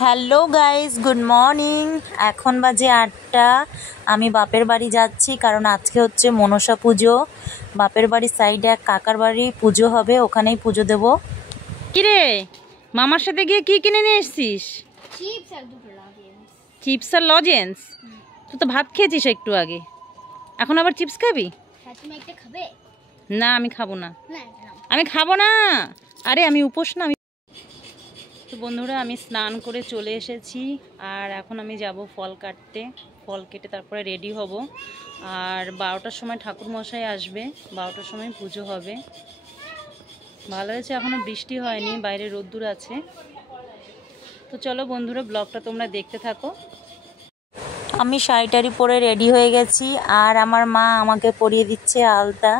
Hello guys, good morning. এখন বাজে 8টা। আমি বাপের বাড়ি যাচ্ছি কারণ আজকে হচ্ছে মনসা পুজো। বাপের বাড়ির সাইডে এক কাকার বাড়ি পুজো হবে, ওখানেই পুজো দেব। কিরে, মামার সাথে গিয়ে কি কিনে নিয়ে এসেছিস? চিপস আর লজেন্স। তুই তো ভাত খেয়েছিস একটু আগে, এখন আবার চিপস খাবি? না, আমি খাবো না, আমি খাবো না। আরে আমি উপোস না। তো বন্ধুরা, আমি স্নান করে চলে এসেছি আর এখন আমি যাব ফল কাটতে। ফল কেটে তারপরে রেডি হব। আর 12টার সময় ঠাকুর মশাই আসবে, 12টার সময় পুজো হবে। ভালো হয়েছে এখনো বৃষ্টি হয়নি, বাইরে রোদ্দুর আছে। তো চলো বন্ধুরা, ব্লগটা তোমরা দেখতে থাকো। আমি শাড়িটারি পরে রেডি হয়ে গেছি আর আমার মা আমাকে পরিয়ে দিচ্ছে আলতা।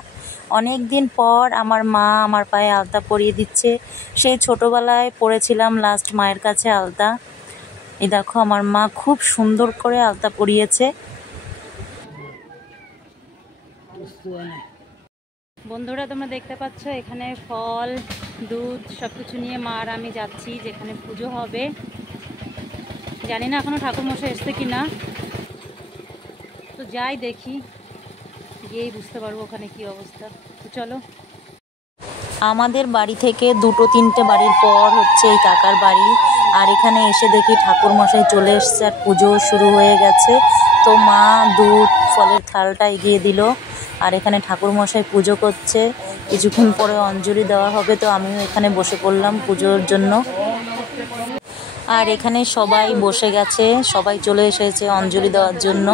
অনেক দিন পর আমার মা আমার পায়ে আলতা পরিয়ে দিচ্ছে। সেই ছোটোবেলায় পরেছিলাম লাস্ট মায়ের কাছে আলতা। এই দেখো, আমার মা খুব সুন্দর করে আলতা পরিয়েছে। বন্ধুরা, তোমরা দেখতে পাচ্ছ এখানে ফল, দুধ সব কিছু নিয়ে মা আর আমি যাচ্ছি যেখানে পুজো হবে। জানি না এখনো ঠাকুর মশাই এসছে কিনা, তো যাই দেখি, গিয়েই বুঝতে পারবো ওখানে কি অবস্থা। তো চলো। আমাদের বাড়ি থেকে 2-3টে বাড়ির পর হচ্ছে এই কাকার বাড়ি। আর এখানে এসে দেখি ঠাকুর মশাই চলে এসছে আর পুজো শুরু হয়ে গেছে। তো মা দুধ ফলের থালটা এগিয়ে দিল আর এখানে ঠাকুর মশাই পুজো করছে। কিছুক্ষণ পরে অঞ্জলি দেওয়া হবে, তো আমিও এখানে বসে পড়লাম পুজোর জন্য। আর এখানে সবাই বসে গেছে, সবাই চলে এসেছে অঞ্জলি দেওয়ার জন্য।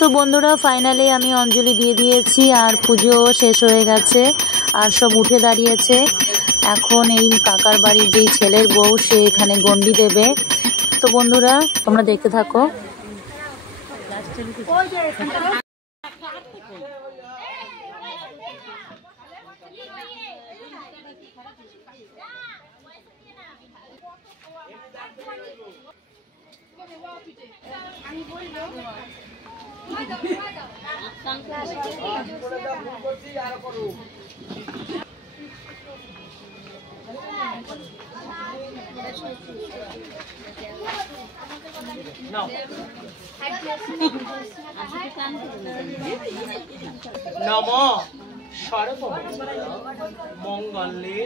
তো বন্ধুরা, ফাইনালি আমি অঞ্জলি দিয়ে দিয়েছি আর পুজো শেষ হয়ে গেছে আর সব উঠে দাঁড়িয়েছে। এখন এই কাকার বাড়ির যেই ছেলের বউ, সে এখানে গন্ডি দেবে। তো বন্ধুরা, তোমরা দেখতে থাকো। নম সর্বমঙ্গলে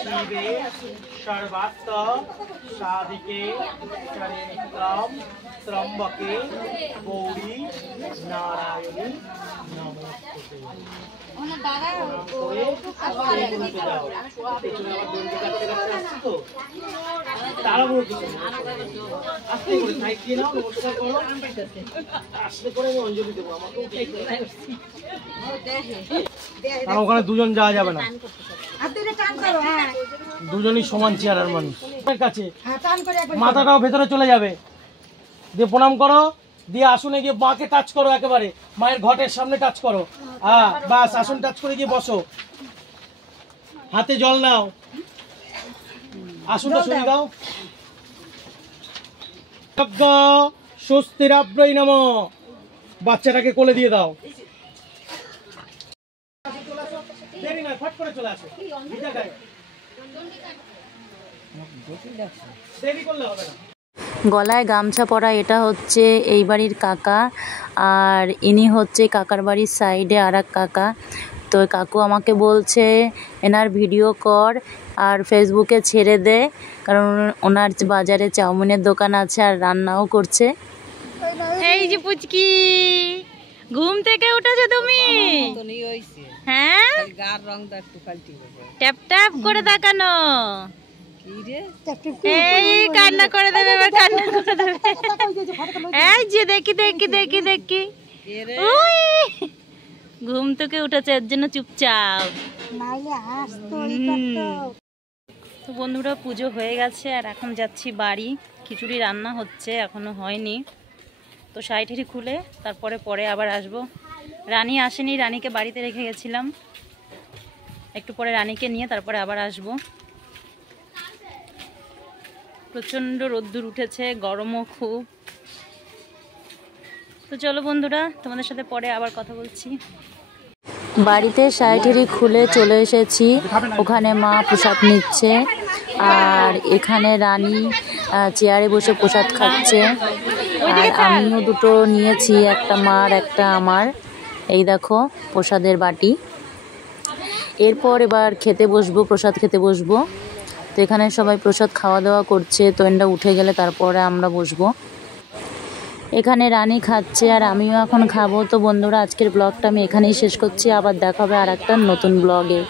শিবে সর্বার্থ সাধিকে শরণ্যম ত্র্যম্বকে গৌরী নারায়ণী নমস্তুতে। ওখানে দুজন যাওয়া যাবে না, দুজনই সমান চেহারার মানুষ কাছে। মাথাটাও ভেতরে চলে যাবে, দিয়ে প্রণাম করো, দিয়ে আসনে গিয়ে মাকে টাচ করো, একেবারে মায়ের ঘটের সামনে টাচ করো। হ্যাঁ বাস, আসন টাচ করে গিয়ে বসো, হাতে জল নাও, আসনটা সরিয়ে দাও। স্বস্তিরাব্রই নমঃ, বাচ্চাটাকে কোলে দিয়ে দাও। দেরি নয়, ফট করে চলে আসো, দেরি করলে হবে না। গলায় গামছা পরা এটা হচ্ছে এই বাড়ির কাকা, আর ইনি হচ্ছে কাকার বাড়ির সাইডে আর এক কাকা। তো কাকু আমাকে বলছে এনার ভিডিও কর আর ফেসবুকে ছেড়ে দে, কারণ ওনার বাজারে চাউমিনের দোকান আছে আর রান্নাও করছে। এই যে পুচকি, ঘুম থেকে উঠেছো তুমি? হ্যাঁ, ট্যাপ ট্যাপ করে তাকানো। এই কান্না করে দেবে, এবার কান্না করে দেবে। এই যে দেখি দেখি দেখি দেখি, ঘুম থেকে উঠেছে, এর জন্য চুপচাপ। তো বন্ধুরা, পুজো হয়ে গেছে আর এখন যাচ্ছি বাড়ি। খিচুড়ি রান্না হচ্ছে, এখনো হয়নি। তো শাড়ি ঠাড়ি খুলে তারপরে আবার আসবো। রানী আসেনি, রানীকে বাড়িতে রেখে গেছিলাম। একটু পরে রানীকে নিয়ে তারপরে আবার আসব। প্রচণ্ড রোদ্দুর উঠেছে, গরমও খুব। তো চলো বন্ধুরা, তোমাদের সাথে পরে আবার কথা বলছি। বাড়িতে শাড়ি খুলে চলে এসেছি, ওখানে মা প্রসাদ নিচ্ছে আর এখানে রানী চেয়ারে বসে প্রসাদ খাচ্ছে। আর আমিও দুটো নিয়েছি, একটা মার একটা আমার। এই দেখো প্রসাদের বাটি। এরপর এবার খেতে বসবো, প্রসাদ খেতে বসবো। তো এখানে সবাই প্রসাদ খাওয়া দাওয়া করছে, তো এটা উঠে গেলে তারপরে আমরা বসবো। এখানে রানী খাচ্ছে আর আমিও এখন খাবো। তো বন্ধুরা, আজকের ব্লগটা আমি এখানেই শেষ করছি। আবার দেখা হবে আর একটা নতুন ব্লগে।